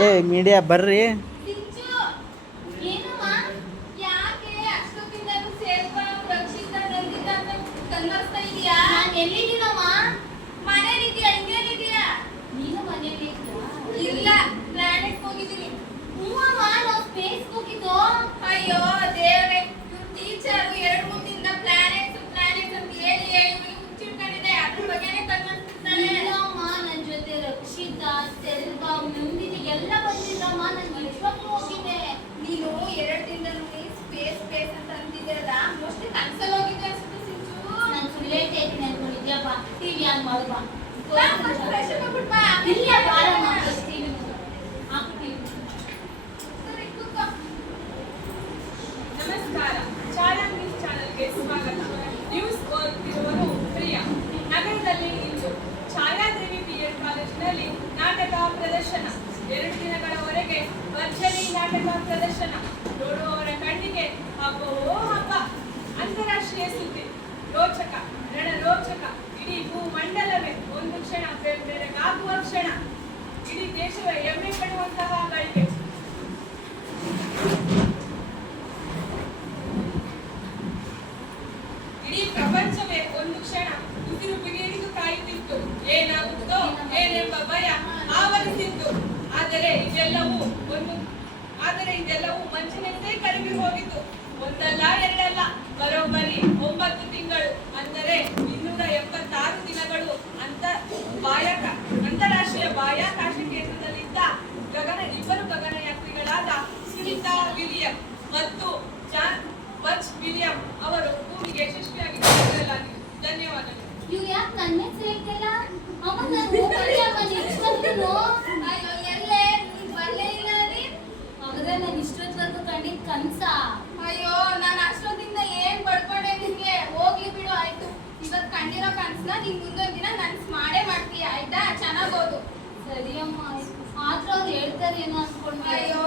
ಏ ಮೀಡಿಯಾ ಬರ್ರಿ. ಅಯ್ಯೋ ದೇವ್ರೆ, ಟೀಚರ್ 2-3 ದಿನದ ಪ್ಲಾನೆಟ್ಸ್ ಪ್ಲಾನೆಟ್ಸ್ ಅಂತ ಹೇಳಿ ಹೇಳಿ ಮುಚ್ಚಿಟ್ಕೊಂಡಿದೆ. ಅದ್ರ ಬಗ್ಗೆನೇ ಕಲ್ತ್ಕೊಂಡ್ಬಿಡ್ತಾಳೆ. ಇಲ್ಲಮ್ಮ, ನನ್ನ ಜೊತೆ ರಕ್ಷಿತಾ, ಸೆಲ್ವಾ, ನಂದಿನಿ ಎಲ್ಲ ಬಂದಿಲ್ಲಮ್ಮ. ನಾನು ವಿಶ್ವಕ್ಕೆ ಹೋಗಿದ್ದೆ. ನೀನು 2 ದಿನದಲ್ಲಿ ಸ್ಪೇಸ್ ಸ್ಪೇಸ್ ಅಂತ ಅಂತಿದ್ದೆಲ್ಲ ಮೋಸ್ಟ್ಲಿ ಕನ್ಸಲ್ ಹೋಗಿದ್ದೆ ಅನ್ಸುತ್ತೆ ಸಿಂಚು. ನಾನು ಸುಳ್ಳೇ ಹೇಳ್ತೀನಿ ಅನ್ಕೊಂಡಿದ್ಯಪ್ಪ. ಟಿವಿ ಆನ್ ಮಾಡು ಬಾ. ಫಸ್ಟ್ ಫ್ರೆಶ್ ಆಗ್ಬಿಟ್ಟು ಬಾ. ಇಲ್ಲ ಬಾರಮ್ಮ, ಫಸ್ಟ್ ಟಿವಿ ಹಾಕ್ತೀವಿ. ಸರಿ ಕೂತ್ಕೋ. ನಮಸ್ಕಾರ, ಚಾನಲ್ ನ್ಯೂಸ್ ಚಾನಲ್ಗೆ ಸ್ವಾಗತ. ನ್ಯೂಸ್ ಓದುತ್ತಿರುವರು ಪ್ರಿಯಾ. ನಗರದಲ್ಲಿ ಇಂದು ಛಾಯಾದೇವಿ BEd ಕಾಲೇಜಿನಲ್ಲಿ ನಾಟಕ ಪ್ರದರ್ಶನ. 2 ದಿನಗಳವರೆಗೆ ಭರ್ಜರಿ ನಾಟಕ ಪ್ರದರ್ಶನ. ನೋಡುವವರ ಕಣ್ಣಿಗೆ ಹಬ್ಬವೋ ಹಬ್ಬ. ಅಂತಾರಾಷ್ಟ್ರೀಯ ಸುದ್ದಿ, ರೋಚಕ, ರಣರೋಚಕ. ಇಡೀ ಭೂಮಂಡಲವೇ ಒಂದು ಕ್ಷಣ ಬೆರಗಾಗುವ ಕ್ಷಣ. ಇಡೀ ದೇಶವೇ ಹೆಮ್ಮೆ ಪಡುವಂತಹ ಗಳಿಗೆ. ಇಡೀ ಪ್ರಪಂಚವೇ ಒಂದು ಕ್ಷಣ ಉಸಿರು ಬಿಗಿಹಿಡಿದು ಕಾಯುತ್ತಿತ್ತು. ಏನಾಗುತ್ತೋ ಏನೆಂಬ ಭಯ ಆವರಿಸಿತ್ತು. ಆದರೆ ಇದೆಲ್ಲವೂ ಮಂಚಿನಂತೆ ಕರಗಿ ಹೋಗಿತ್ತು. ಒಂದಲ್ಲ ಎರಡಲ್ಲ, ಬರೋಬ್ಬರಿ 9 ತಿಂಗಳು, ಅಂದರೆ 276 ದಿನಗಳು ಅಂತಾರಾಷ್ಟ್ರೀಯ ಬಾಹ್ಯಾಕಾಶ ಕೇಂದ್ರದಲ್ಲಿದ್ದ ಇಬ್ಬರು ಗಗನಯಾತ್ರಿಗಳಾದ ಸುನೀತಾ ವಿಲಿಯಂ ಮತ್ತು ಜಾನ್ ಬಚ್ ವಿಲಿಯಂ ಅವರು ಭೂಮಿಗೆ ಯಶಸ್ವಿಯಾಗಿ ತಲುಪಲಾಗಿದೆ. ಧನ್ಯವಾದಗಳು. ಇವ್ರು ಯಾಕೆ ನನ್ನ ಹೆಸರು ಹೇಳ್ತಿಲ್ಲ? ಅಮ್ಮ ನಾನು ಹೋಗಲ್ಲ ಇಷ್ಟೊತ್ತು. ಅಯ್ಯೋ ಎಲ್ಲೇ ನೀನ್ ಬರ್ಲೇ ಇಲ್ಲ ರೀ. ಹಾಗಾದ್ರೆ ನಾನು ಇಷ್ಟೊತ್ತವರೆಗೂ ಕಂಡಿದ್ ಕನ್ಸ? ಅಯ್ಯೋ ನಾನು ಅಷ್ಟೊಂದಿಂದ ಏನ್ ಪಡ್ಕೊಂಡೆ ನಿನ್ಗೆ. ಹೋಗ್ಲಿ ಬಿಡು, ಆಯ್ತು. ಇವತ್ ಕಂಡಿರೋ ಕನ್ಸನ್ನ ನೀನ್ ಮುಂದೊಂದ್ ದಿನ ನನ್ಸ್ ಮಾಡೇ ಮಾಡ್ತೀಯ, ಆಯ್ತಾ? ಚೆನ್ನಾಗ್ ಓದು. ಸರಿ ಅಮ್ಮ. ಆದ್ರೂ ಅವ್ರು ಹೇಳ್ತಾರೆ ಏನೋ ಅನ್ಕೊಂಡೆ. ಅಯ್ಯೋ